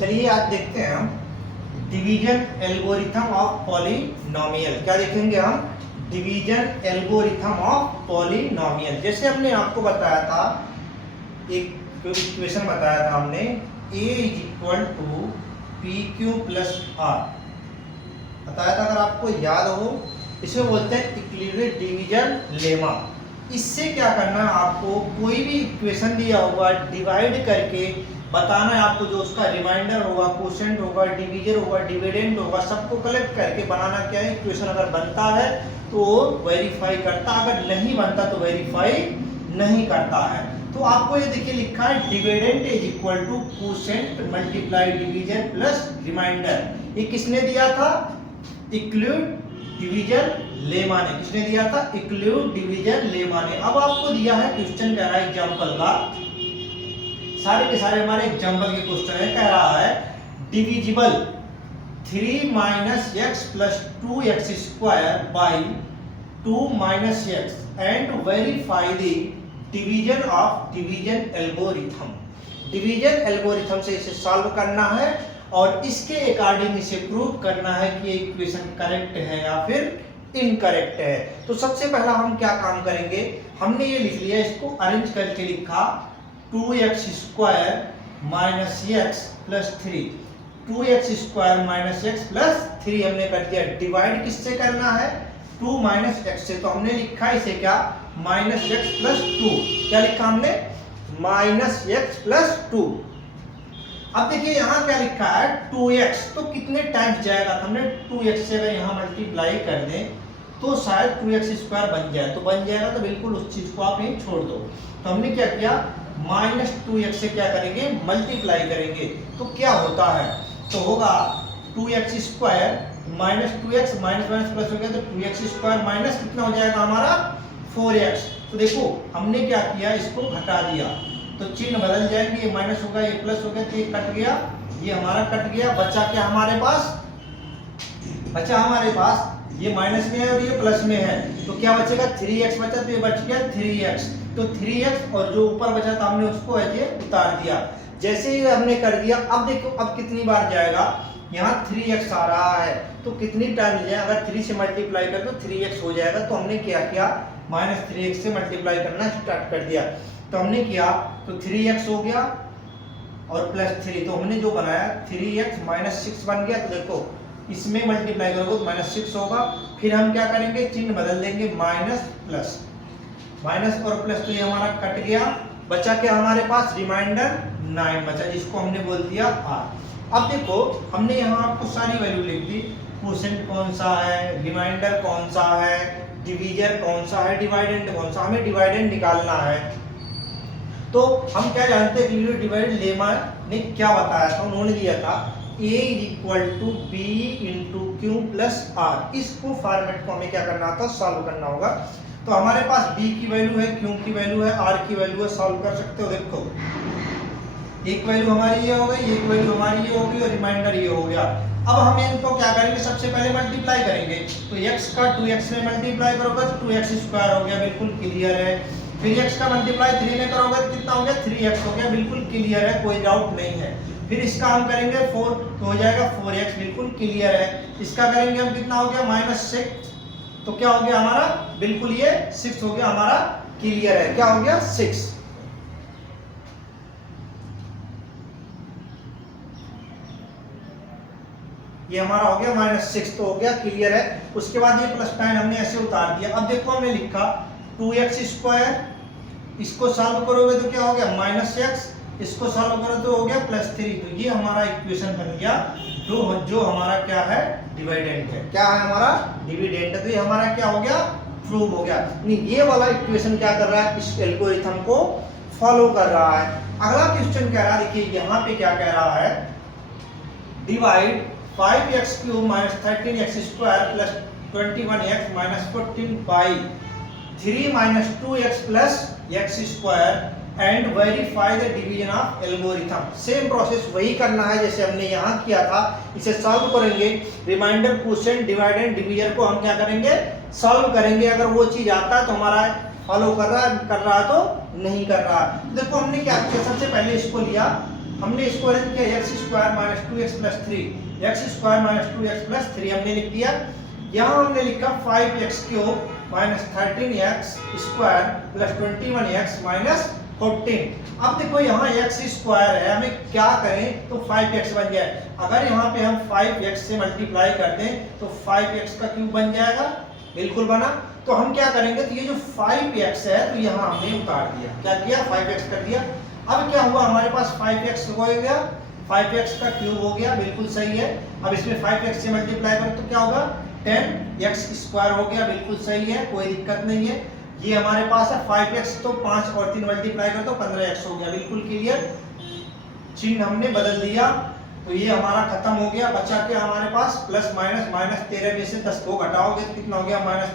चलिए आज देखते हैं हम डिवीजन एल्गोरिथम ऑफ पॉलिनोमियल। क्या देखेंगे हम? Division algorithm of polynomial. जैसे हमने आपको बताया था, एक इक्वेशन बताया था हमने, a is equal to p q plus r बताया था, अगर आपको याद हो। इसमें बोलते हैं यूक्लिडियन डिवीजन लेमा। इससे क्या करना है आपको, कोई भी इक्वेशन दिया होगा डिवाइड करके बताना है आपको, जो उसका रिमाइंडर होगा, क्वोशिएंट होगा, डिवीजर होगा, डिविडेंड होगा, सबको कलेक्ट करके बनाना क्या है, इक्वेशन अगर बनता है तो वेरीफाई करता, अगर नहीं बनता तो वेरीफाई नहीं करता है। तो आपको ये देखिए लिखा है dividend is equal to quotient multiply divisor plus remainder. ये किसने दिया था? यूक्लिड डिवीजन लेमा ने। किसने दिया था? यूक्लिड डिवीजन लेमा ने। अब आपको दिया है क्वेश्चन, कह रहा है एग्जांपल का, सारे के सारे हमारे एग्जांपल के क्वेश्चन है। कह रहा है divisible 3 minus x plus 2x square by 2 minus x and verify the division of division algorithm. Division algorithm से इसे सॉल्व करना है और इसके अकॉर्डिंग इसे प्रूव करना है कि इक्वेशन करेक्ट है या फिर इनकरेक्ट है। तो सबसे पहला हम क्या काम करेंगे, हमने ये लिख लिया, इसको अरेंज करके लिखा 2x square minus x plus 3, 2x square minus x plus 3 हमने कर दिया। डिवाइड किससे करना है? 2 माइनस एक्स से। तो हमने लिखा इसे क्या, माइनस एक्स प्लस 2। क्या लिखा हमने? Minus x plus 2। अब देखिए यहाँ क्या लिखा है 2x, तो कितने टाइम्स जाएगा? हमने 2x से अगर यहाँ मल्टीप्लाई कर दें तो शायद 2x स्क्वायर बन जाए, तो बन जाएगा, तो बिल्कुल उस चीज को आप यहीं छोड़ दो। तो हमने क्या किया, माइनस 2x से क्या करेंगे, मल्टीप्लाई करेंगे, तो क्या होता है, तो होगा 2x square minus 2x minus minus plus हो गया, तो 2x स्क्वायर माइनस कितना हो जाएगा हमारा 4x। तो देखो हमने क्या किया, इसको घटा दिया तो चिन्ह बदल जाएंगे, ये माइनस होगा, ये प्लस हो गया, तो ये कट गया, ये हमारा कट गया। बचा क्या हमारे पास? बचा हमारे पास ये माइनस में है और ये प्लस में है, तो क्या बचेगा, 3x बचा, तो ये बच गया 3x। तो 3x और जो ऊपर बचा था हमने उसको ऐसे उतार दिया। जैसे ही हमने कर दिया, अब देखो अब कितनी बार जाएगा, यहाँ 3x आ रहा है, तो कितनी टाइम जाए, अगर 3 से मल्टीप्लाई कर तो 3x हो जाएगा। तो हमने क्या किया, माइनस 3x से मल्टीप्लाई करना स्टार्ट कर दिया। तो हमने किया तो 3x हो गया और प्लस 3, तो हमने जो बनाया 3x माइनस 6 बन गया। तो देखो इसमें मल्टीप्लाई करोगे तो माइनस 6 होगा। फिर हम क्या करेंगे, चिन्ह बदल देंगे, माइनस प्लस, माइनस और प्लस, तो ये हमारा कट गया। बचा क्या हमारे पास, रिमाइंडर 9 बचा, जिसको हमने बोल दिया r। अब देखो हमने यहाँ आपको सारी वैल्यू लिख दी, क्वोशिएंट कौन सा है, रिमाइंडर कौन सा है, डिवीजर कौन सा है, डिवाइडेंड कौन सा, हमें डिवाइडेंड निकालना है। तो हम क्या जानते हैं, डिवाइड लेमा ने क्या बताया था, उन्होंने दिया था a is equal to b into q plus r. इसको फॉर्मेट को हमें क्या करना था, सॉल्व करना होगा। तो हमारे पास b की वैल्यू है, q की वैल्यू है, r की वैल्यू है, सॉल्व कर सकते हो। देखो एक वैल्यू हमारी ये हो गई, एक वैल्यू हमारी ये हो गई और रिमाइंडर ये हो गया। अब हम इनको क्या करेंगे, सबसे पहले मल्टीप्लाई करेंगे। तो x का 2x में मल्टीप्लाई करोगे तो 2x स्क्वायर हो गया, बिल्कुल क्लियर है। फिर x का मल्टीप्लाई 3 में करोगे तो कितना हो गया, 3x हो गया, बिल्कुल क्लियर है, कोई डाउट नहीं है। फिर इसका हम करेंगे 4, तो हो जाएगा 4x, बिल्कुल क्लियर है। इसका करेंगे हम, कितना हो गया, माइनस 6, तो क्या हो गया हमारा, बिल्कुल ये 6 हो गया हमारा, क्लियर है। क्या हो गया, 6। ये हमारा हो गया माइनस 6, तो हो गया, क्लियर है। उसके बाद ये प्लस साइन हमने ऐसे उतार दिया। अब देखो हमने लिखा 2x स्क्वायर, इसको सॉल्व करोगे तो क्या हो गया, माइनस एक्स, इसको सॉल्व करो तो हो गया प्लस 3। तो ये हमारा इक्वेशन बन गया, जो हमारा क्या है, डिविडेंड है। क्या है हमारा, डिविडेंड है। तो ये हमारा क्या हो गया, प्रूव हो गया। नहीं, ये वाला इक्वेशन क्या कर रहा है, इस एल्गोरिथम को फॉलो कर रहा है। अगला क्वेश्चन कह रहा है, देखिए यहाँ पे क्या कह रहा है, divide 5x cube minus 13x square plus 21x minus 14 by 3 minus 2x plus x square and verify the division of algorithm. Same process वही करना है जैसे हमने यहाँ किया था। इसे सॉल्व करेंगे, रिमाइंडर, क्वोशिएंट, डिवाइडेंड, डिवीजर को हम क्या करेंगे, सॉल्व करेंगे। अगर वो चीज आता है तो हमारा फॉलो कर रहा है तो नहीं कर रहा है। देखो हमने क्या किया, सबसे पहले इसको लिया हमने इसको अरेंज किया x square minus 2x plus 3, x square minus 2x plus 3 हमने लिख दिया। यहाँ हमने लिखा 5x cube minus 13x square plus 21x minus 14। अब देखो यहाँ x स्क्वायर है, हमें क्या करें तो 5x बन जाए। अगर यहाँ पे हम 5x से मल्टीप्लाई कर दें तो 5x का क्यूब बन जाएगा, बिल्कुल बना। तो हम क्या करेंगे, तो ये जो 5x है तो यहाँ हमने उतार दिया, क्या किया 5x कर दिया। अब क्या हुआ, हमारे पास 5x हो गया, 5x का क्यूब हो गया, बिल्कुल सही है। अब इसमें 5x से मल्टीप्लाई करें तो क्या होगा 10x स्क्वायर हो गया, बिल्कुल सही है, कोई दिक्कत नहीं है। ये हमारे पास है 5x, तो 5 और 3 मल्टीप्लाई कर तो 15x हो गया, बिल्कुल क्लियर। चिन्ह हमने बदल दिया तो ये हमारा खत्म हो गया। बचा क्या हमारे पास प्लस माइनस, माइनस 13 में से 10 को घटाओगे तो कितना हो गया माइनस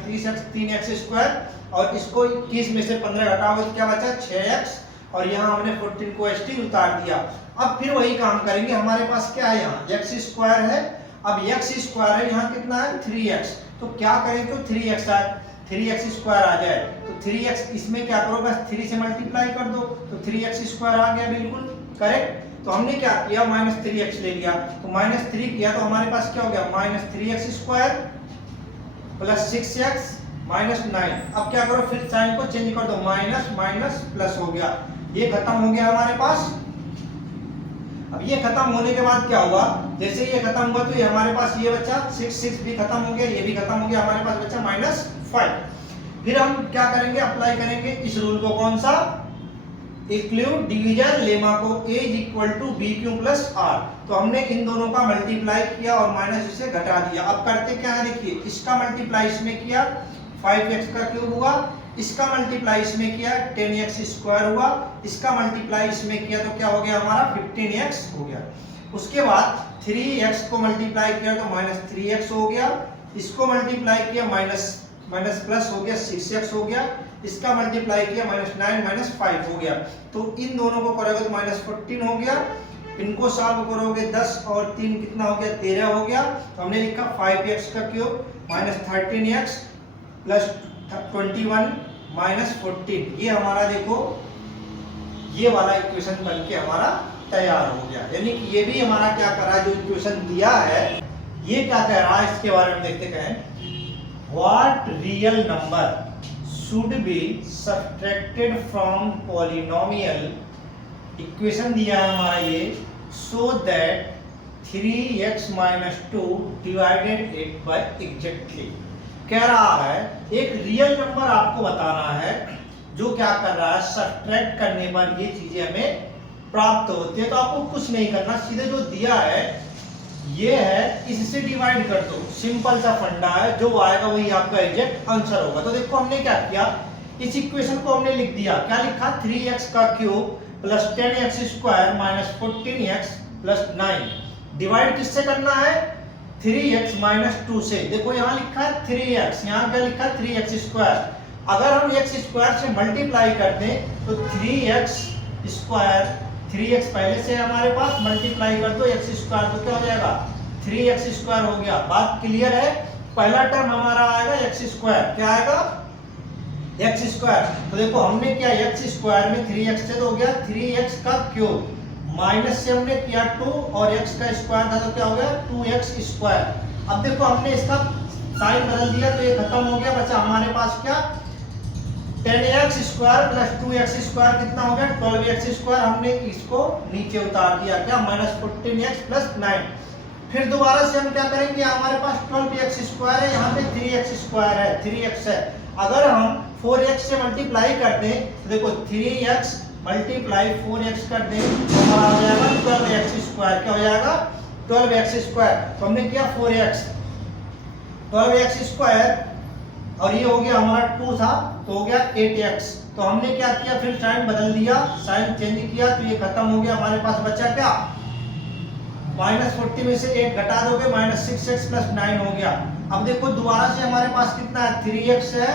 3x स्क्वायर, और इसको 21 में से 15 घटाओगे तो क्या बचा 6x, और यहाँ हमने 14 को ST उतार दिया। अब फिर वही काम करेंगे, हमारे पास क्या है यहाँ x स्क्वायर है, अब x स्क्वायर है, यहाँ कितना है 3x, तो क्या करें तो 3x आए, 3x स्क्वायर आ जाए तो 3x, इसमें क्या करो बस 3 से मल्टीप्लाई कर दो तो 3x स्क्वायर आ गया, बिल्कुल करेक्ट। तो हमने क्या किया माइनस 3x ले लिया, तो माइनस 3 किया तो हमारे पास क्या हो गया minus 3x square plus 6x minus 9। अब क्या करो फिर साइन को चेंज कर दो, माइनस माइनस प्लस हो गया, ये खत्म हो गया हमारे पास। अब ये खत्म होने के बाद क्या हुआ, जैसे ये खत्म हुआ तो ये हमारे पास ये बचा 6 भी खत्म हो गया, ये भी खत्म हो गया, हमारे पास बचा माइनस 5। फिर हम क्या करेंगे, अप्लाई करेंगे इस रूल को, कौन सा, इंक्लूड डिवीजन लेमा को a is equal to b q plus r. तो हमने इन दोनों का मल्टीप्लाई किया और माइनस इसे घटा दिया। अब करते क्या है, देखिए इसका मल्टीप्लाई इसमें किया 5x का क्यूब हुआ, इसका मल्टीप्लाई इसमें किया 10x स्क्वायर हुआ, इसका मल्टीप्लाई इसमें किया तो क्या हो गया हमारा 15x हो गया। उसके बाद 3x को मल्टीप्लाई किया तो माइनस 3x हो गया, इसको मल्टीप्लाई किया माइनस माइनस प्लस हो गया 6x हो गया, इसका मल्टीप्लाई किया माइनस 9 माइनस 5 हो गया। तो इन दोनों को करोगे तो माइनस 14 हो गया, इनको सॉल्व करोगे 10 और 3 कितना हो गया 13 हो गया। तो हमने लिखा 5x का cube minus 13x plus 21 minus 14, ये हमारा देखो ये वाला इक्वेशन बन के हमारा तैयार हो गया। यानी कि ये भी हमारा क्या कर रहा है, जो इक्वेशन दिया है ये क्या कह रहा है, इसके बारे में देखते हैं। What real number should be subtracted from polynomial, equation दिया है हमारा ये, so that 3x minus 2 divided it by exactly। कह रहा है एक रियल नंबर आपको बताना है जो क्या कर रहा है, सब्ट्रैक्ट करने पर ये चीजें हमें प्राप्त होती है। तो आपको कुछ नहीं करना, सीधे जो दिया है ये है, इससे डिवाइड कर दो, सिंपल सा फंडा है, जो आएगा वही आपका एग्जैक्ट आंसर होगा। तो देखो हमने क्या किया, इस इक्वेशन को हमने लिख दिया, क्या लिखा 3x का cube plus 10x square minus 14x plus 9। Divide किससे करना है 3x माइनस 2 से। देखो यहाँ लिखा है 3x, यहाँ क्या लिखा है 3x स्क्वायर। अगर हम x स्क्वायर से मल्टीप्लाई कर दें तो 3x स्क्वायर, 3x पहले से हमारे पास, मल्टीप्लाई कर दो x स्क्वायर तो क्या हो जाएगा 3x स्क्वायर हो गया। बात क्लियर है, पहला टर्म हमारा आएगा x स्क्वायर, क्या आएगा x स्क्वायर। तो देखो हमने क्या x स्क्वायर में 3x से तो हो गया 3x का क्यूब, माइनस से हमने किया 2 और x का स्क्वायर था तो क्या हो गया 2x स्क्वायर। अब देखो हमने इसका साइन बदल दिया तो ये खत्म हो गया, बचा हमारे पास क्या 10x square plus 2x square कितना हो गया 12x स्क्वायर। हमने इसको नीचे उतार दिया, क्या माइनस 14x प्लस 9। फिर दोबारा से हम क्या करेंगे, हमारे पास 12x स्क्वायर है, यहाँ पे 3x स्क्वायर है, 3x है। अगर हम 4x से मल्टीप्लाई कर दें तो देखो 3x मल्टीप्लाई 4x कर दें तो हमारा हो जाएगा 12x स्क्वायर, क्या हो जाएगा 12x स्क्वायर। तो हमने किया 4x 12x स्क्वायर और ये हो गया हमारा 2 था तो हो गया 8x। तो हमने क्या किया, फिर साइन बदल दिया, साइन चेंज किया तो ये खत्म हो गया। हमारे पास बचा क्या माइनस 40 में से 8 घटा दोगे माइनस 6x प्लस 9 हो गया। अब देखो दोबारा से हमारे पास कितना है 3x है,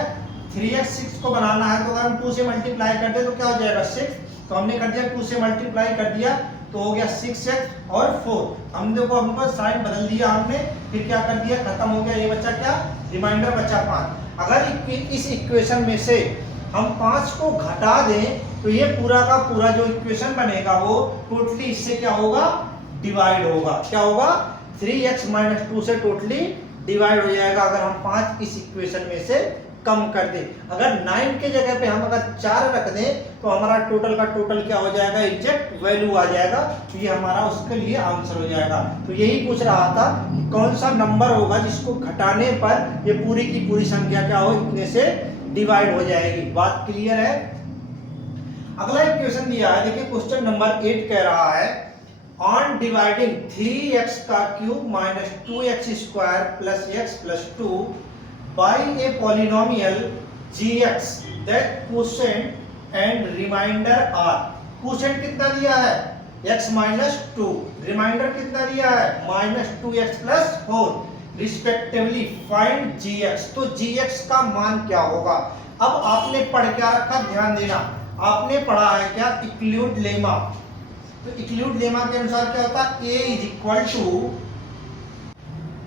3x 6 को बनाना है तो अगर हम 2 से मल्टीप्लाई कर दे तो क्या हो जाएगा 6। तो हमने कर दिया 2 से मल्टीप्लाई कर दिया तो हो गया 6x और 4। हमने देखो हमको साइन बदल दिया हमने, फिर क्या कर दिया खत्म हो गया, ये बचा क्या रिमाइंडर बचा 5। अगर इस इक्वेशन में से हम 5 को घटा दें तो ये पूरा का पूरा जो इक्वेशन बनेगा वो टोटली इससे क्या होगा, डिवाइड होगा। क्या होगा, 3x - 2 से टोटली डिवाइड हो जाएगा अगर हम 5 इस इक्वेशन में से कम कर दें। अगर 9 के जगह पे हम अगर 4 रख दें तो हमारा टोटल का टोटल क्या हो जाएगा, एग्जैक्ट वैल्यू आ जाएगा। तो ये हमारा उसके लिए आंसर हो जाएगा। तो यही पूछ रहा था कि कौन सा नंबर होगा जिसको घटाने पर ये पूरी की पूरी संख्या क्या हो, इतने से डिवाइड हो जाएगी। बात क्लियर है। अगला इक्वेशन दिया है, देखिए क्वेश्चन नंबर 8 कह रहा है ऑन डिवाइडिंग 3x का cube minus 2x square plus x plus 2 by a polynomial gx that quotient and remainder are। quotient कितना दिया है, x minus 2, रिमाइंडर कितना दिया है, minus 2x plus 4 respectively. Find gx, तो gx का मान क्या होगा। अब आपने पढ़ क्या रखा, ध्यान देना, आपने पढ़ा है क्या, इक्लूड लेमा। तो इक्लूड लेमा के अनुसार क्या होता है, a इज इक्वल टू,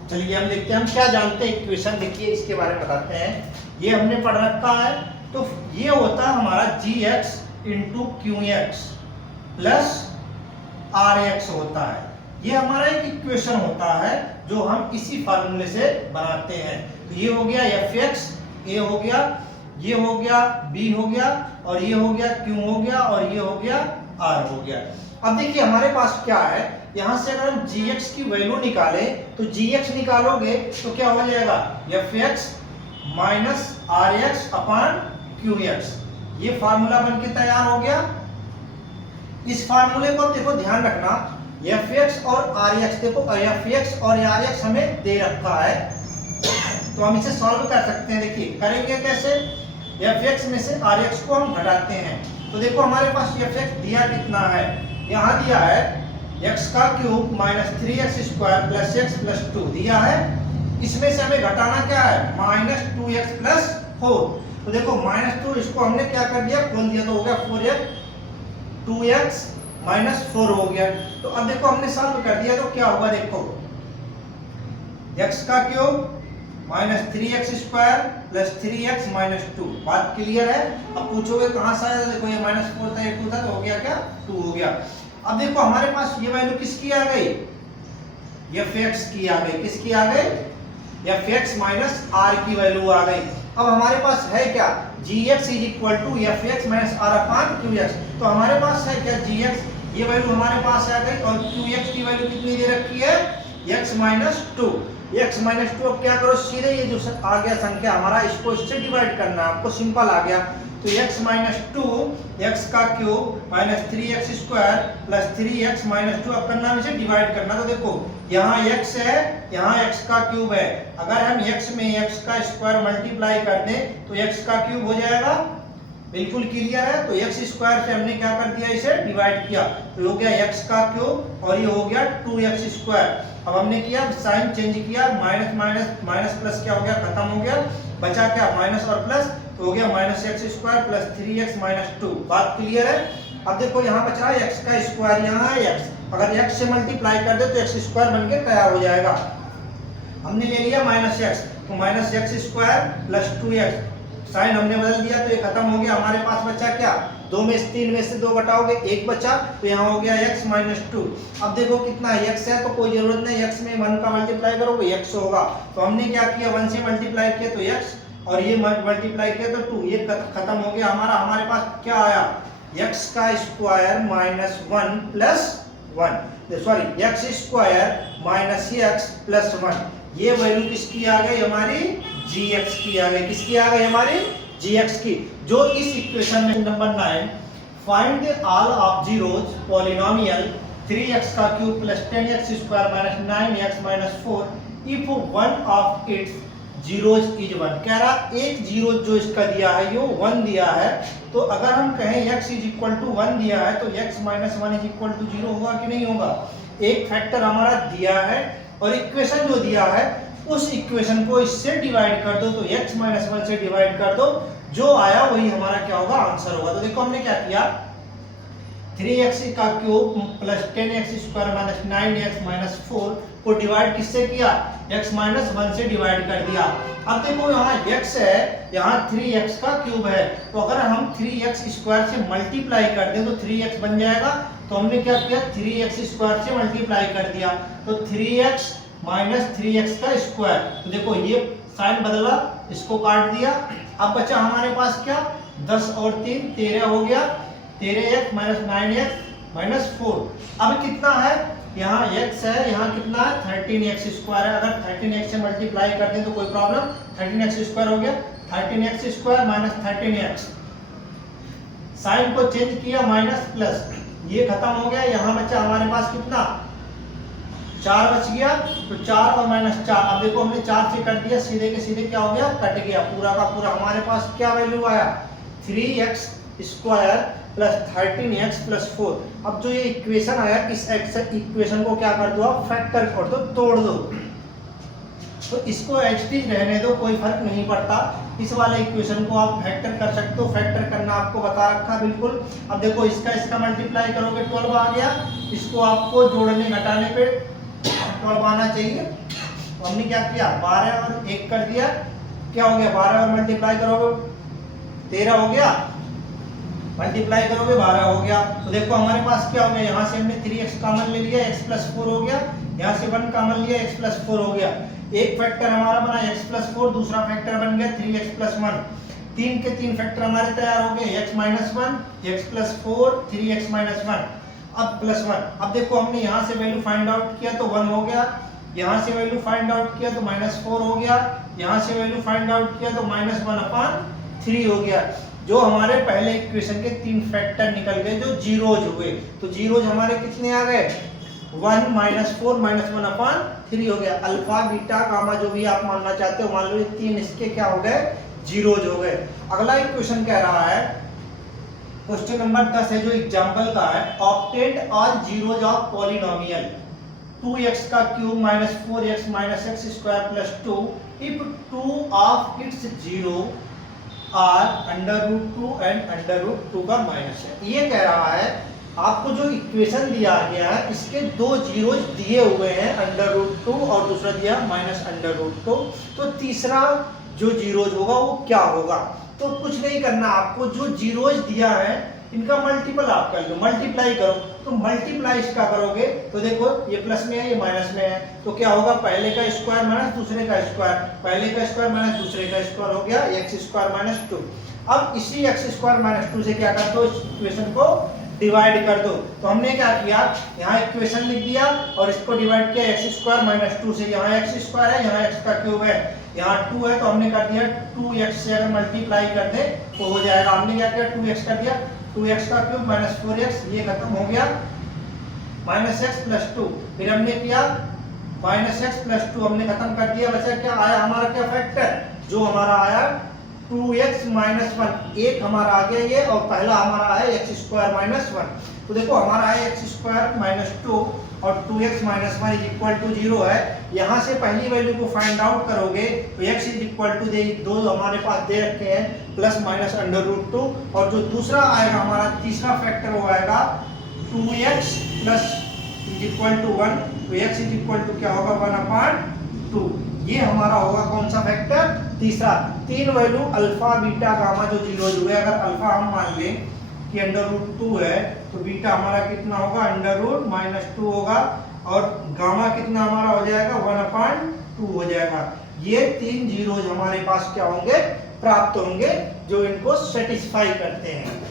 चलिए हम देखते हैं हम क्या जानते हैं इक्वेशन। देखिए इसके बारे में बताते हैं, ये हमने पढ़ रखा है। तो ये होता है हमारा gx into qx plus rx होता है। ये हमारा एक इक्वेशन होता है जो हम इसी फार्मूले से बनाते हैं। तो ये हो गया fx, a हो गया, ये हो गया b हो गया, और ये हो गया q हो गया, और ये हो गया r हो गया। अब देखिए हमारे पास क्या है, यहां से अगर हम gx की वैल्यू निकालें तो gx निकालोगे तो क्या हो जाएगा, fx minus rx upon qx। ये फार्मूला बनके तैयार हो गया। इस फार्मूले को देखो ध्यान रखना, fx और rx, देखो fx और rx हमें दे रखा है तो हम इसे सॉल्व कर सकते हैं। देखिए करेंगे कैसे, fx में से rx को हम घटाते हैं। तो देखो हमारे पास fx दिया कितना है, यहाँ दिया है x का cube minus 3x square plus x plus 2 दिया है। इसमें से हमें घटाना क्या है, माइनस 2x प्लस 4। तो देखो माइनस 2, इसको हमने क्या कर दिया, खोल दिया, तो हो गया 4x, 2x माइनस 4 हो गया। तो अब देखो हमने सॉल्व कर दिया तो क्या होगा, देखो x का cube minus 3x square plus 3x minus 2। बात क्लियर है। अब पूछोगे कहाँ से आया, देखो ये माइनस 4 था, ये 2 था, तो हो गया क्या, 2 हो गया। अब देखो हमारे पास ये वैल्यू किसकी आ गई, fx की आ गई। किसकी आ गई, fx माइनस r की वैल्यू आ गई। अब हमारे पास है क्या, gx is equal to fx minus r upon qx। तो हमारे पास है क्या, gx, ये वैल्यू हमारे पास आ गई, और qx की वैल्यू कितनी दे रखी है, x माइनस 2। x माइनस 2, अब क्या करो, सीधे ये जो आ गया संख्या हमारा, इसको इससे डिवाइड करना है आपको, सिंपल आ गया। तो x माइनस 2, x का cube minus 3x square plus 3x minus 2, अब करना इसे डिवाइड करना। तो देखो यहाँ x है, यहाँ x का क्यूब है, अगर हम x में x का स्क्वायर मल्टीप्लाई कर दें तो x का क्यूब हो जाएगा। बिल्कुल क्लियर है। तो x स्क्वायर से हमने क्या कर दिया, इसे डिवाइड किया, तो हो गया x का क्यूब, और ये हो गया 2x स्क्वायर। अब हमने किया साइन चेंज किया, माइनस माइनस माइनस प्लस क्या हो गया, खत्म हो गया, बचा क्या, माइनस और प्लस, तो हो गया minus x square plus 3x minus 2। बात क्लियर है। अब देखो यहाँ बच रहा है x का स्क्वायर, यहाँ है x, अगर x से मल्टीप्लाई कर दे तो x स्क्वायर बनके तैयार हो जाएगा। हमने ले लिया माइनस x, तो minus x square plus 2x, sign हमने बदल दिया तो ये खत्म हो गया। हमारे पास बचा क्या, 2 में से 3 में से 2 घटाओगे 1 बचा, तो यहाँ हो गया x माइनस 2। अब देखो कितना x है, तो कोई जरूरत नहीं, x में 1 का मल्टीप्लाई करोगे x होगा। तो हमने क्या किया, 1 से मल्टीप्लाई किया तो x, और ये मल्टीप्लाई किया तो 2, ये खत्म हो गया हमारा। हमारे पास क्या आया, x का square minus 1 plus 1, sorry x square minus x plus 1। ये वैल्यू किसकी आ गई, हमारी gx की आ गई। किसकी आ गई, हमारी gx की। जो इस इक्वेशन में number 9, find all of zeros polynomial 3x का cube plus 10x square minus 9x minus 4 if one of its zeros is 1। कह रहा एक जीरो जो इसका दिया है ये 1 दिया है, तो अगर हम कहें x इज इक्वल टू 1 दिया है तो x minus 1 is equal to 0 होगा कि नहीं होगा। एक फैक्टर हमारा दिया है और इक्वेशन जो दिया है उस इक्वेशन को इससे डिवाइड कर दो, तो x माइनस 1 से डिवाइड कर दो, जो आया वही हमारा क्या होगा, आंसर होगा। तो देखो हमने क्या किया, 3x का cube plus 10x square minus 9x minus 4 को डिवाइड किससे किया, x माइनस 1 से डिवाइड कर दिया। अब देखो यहाँ x है, यहाँ 3x का क्यूब है, तो अगर हम 3x स्क्वायर से मल्टीप्लाई कर दें तो 3x बन जाएगा। तो हमने क्या किया, 3x स्क्वायर से मल्टीप्लाई कर दिया, तो 3x माइनस 3x का स्क्वायर। तो देखो ये साइन बदला, इसको काट दिया। अब बचा हमारे पास क्या, 10 और 3 13 हो गया, 13x माइनस 9x माइनस 4। अब कितना है, यहाँ x है, यहाँ कितना है 13x स्क्वायर है। अगर 13x से मल्टीप्लाई कर दें तो कोई प्रॉब्लम, 13x स्क्वायर हो गया, 13x square minus 13x, sign को चेंज किया माइनस प्लस, ये खत्म हो गया। यहाँ बचा हमारे पास कितना, 4 बच गया, तो 4 और माइनस 4। अब देखो हमने 4 से कट दिया, सीधे के सीधे क्या हो गया, कट गया, पूरा का पूरा हमारे पास क्या वैल्यू आया, 3x square plus 13x plus 4। अब जो ये इक्वेशन आया, इस इक्वेशन को क्या कर दो आप, फैक्टर कर दो, तोड़ दो। तो इसको एच टी रहने दो, कोई फर्क नहीं पड़ता। इस वाले इक्वेशन को आप फैक्टर कर सकते हो, फैक्टर करना आपको बता रखा बिल्कुल। अब देखो इसका मल्टीप्लाई करोगे 12 आ गया, इसको आपको जोड़ने घटाने पे 12 आना चाहिए। तो हमने क्या किया, 12 और 1 कर दिया, क्या हो गया, 12 और मल्टीप्लाई करोगे 13 हो गया, मल्टीप्लाई करोगे 12 हो गया। तो देखो हमारे पास क्या हो गया, यहाँ से हमने 3x कॉमन ले लिया, x प्लस 4 हो गया, यहाँ से 1 कॉमन लिया, x प्लस 4 हो गया। एक फैक्टर हमारा बना x प्लस 4, दूसरा फैक्टर बन गया 3x प्लस 1। 3 के 3 फैक्टर हमारे तैयार हो गए, x minus 1, x plus 4, 3x minus 1, अब प्लस 1। अब देखो हमने यहाँ से वैल्यू फाइंड आउट किया तो 1 हो गया, यहाँ से वैल्यू फाइंड आउट किया तो माइनस 4 हो गया, यहाँ से वैल्यू फाइंड आउट किया तो माइनस 1/3 हो गया। जो हमारे पहले इक्वेशन के 3 फैक्टर निकल गए जो जीरोज हुए, तो जीरोज हमारे कितने आ गए, 1 माइनस 4 माइनस 1/3 हो गया। अल्फा बीटा गामा जो भी आप मानना चाहते हो मान लो, ये 3 इसके क्या हो गए, जीरोज हो गए। अगला इक्वेशन कह रहा है, क्वेश्चन नंबर 10 है जो एग्जांपल का है, obtain all zeros of polynomial 2x का cube minus 4x minus x square plus 2 if 2 of its zero are √2 and √2 का माइनस है। ये कह रहा है आपको जो इक्वेशन दिया गया है इसके 2 जीरोज दिए हुए हैं, √2 और दूसरा दिया माइनस √2। तो तीसरा जो जीरोज होगा वो क्या होगा, तो कुछ नहीं करना आपको, जो जीरोज दिया है इनका मल्टीपल आप कर लो, मल्टीप्लाई करो। तो मल्टीप्लाई इसका करोगे तो देखो ये प्लस में है, ये माइनस में है, तो क्या होगा, पहले का स्क्वायर माइनस दूसरे का स्क्वायर, पहले का स्क्वायर माइनस दूसरे का स्क्वायर हो गया, x स्क्वायर माइनस 2। अब इसी x स्क्वायर माइनस 2 से क्या कर दो, इस इक्वेशन को डिवाइड कर दो। तो हमने क्या किया, यहाँ इक्वेशन लिख दिया और इसको डिवाइड किया x स्क्वायर माइनस 2 से। यहाँ x स्क्वायर है, यहाँ x का क्यूब है, यहाँ 2 है, तो हमने कर दिया 2x से अगर मल्टीप्लाई कर दे तो हो जाएगा। हमने क्या किया, 2x कर दिया, 2x का क्यूब माइनस 4x, ये खत्म हो गया, माइनस x प्लस 2। फिर हमने किया माइनस x प्लस 2, हमने खत्म कर दिया। बचा क्या आया हमारा, क्या फैक्टर, जो हमारा आया 2x माइनस 1, एक हमारा आ गया ये, और पहला हमारा है x स्क्वायर माइनस 1। तो देखो हमारा है x स्क्वायर माइनस 2 और 2x minus 1 is equal to 0 है। यहाँ से पहली वैल्यू को फाइंड आउट करोगे तो x इज इक्वल टू दो हमारे पास दे रखे हैं, प्लस माइनस √2, और जो दूसरा आएगा हमारा तीसरा फैक्टर वो आएगा 2x plus is equal to 1, तो x इज इक्वल टू क्या होगा, 1/2। ये हमारा होगा कौन सा फैक्टर, तीसरा। 3 वैल्यू अल्फा बीटा गामा जो जीरोज हुए, अगर अल्फा हम मान लें कि √2 है तो बीटा हमारा कितना होगा, √-2 होगा, और गामा कितना हमारा हो जाएगा, 1/2 हो जाएगा। ये 3 जीरोज हमारे पास क्या होंगे, प्राप्त होंगे, जो इनको सेटिस्फाई करते हैं।